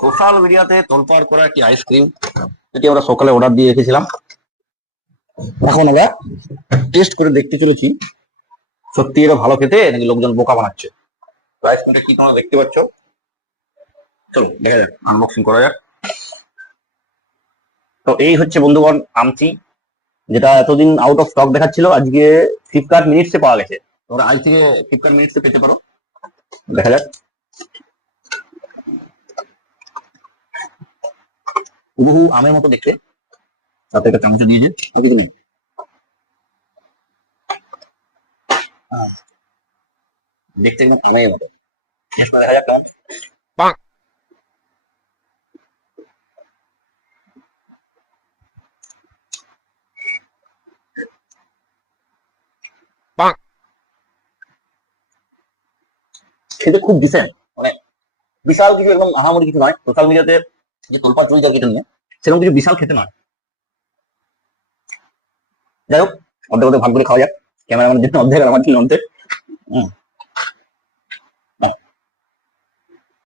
Social মিডিয়াতে তোলপাড় করা একটি আইসক্রিম, যেটি আমরা সকালে অর্ডার দিয়ে রেখেছিলাম। এখন আমরা টেস্ট করে দেখতে চলেছি সত্যি এটা ভালো খেতে নাকি লোকজন বোকা বানাচ্ছে। আইসক্রিমটা কি তোমরা দেখতে পাচ্ছ, চলো দেখা যাক, আনবক্সিং করা যাক। তো এই হচ্ছে বন্ধুগণ আমচি, যেটা এতদিন আউট অফ স্টক দেখাচ্ছিল, আজকে ফ্লিপকার্ট মিনিটসে পাওয়া গেছে। তোমরা আজ থেকে ফ্লিপকার্ট মিনিটসে পেতে পারো। দেখা যাক, হুবহু আমের মতো দেখতে, সাথে একটা চামচ দিয়েছে, আর কিছু নেই। দেখতে কিন্তু আমের মতো। টেস্ট করে দেখা যাক কেমন। খেতে খুব ডিসেন্ট, মানে বিশাল কিছু একদম আহামরি কিছু নয়। সোশ্যাল মিডিয়াতে যে তোলপাড় চলছে আর কিছু নিয়ে, সেরকম কিছু বিশাল খেতে নয়। যাই হোক, অর্ধেক অর্ধেক ভাগ করে খাওয়া যাক, ক্যামেরাম্যানের জন্য অর্ধেক আর আমার জন্য অর্ধেক।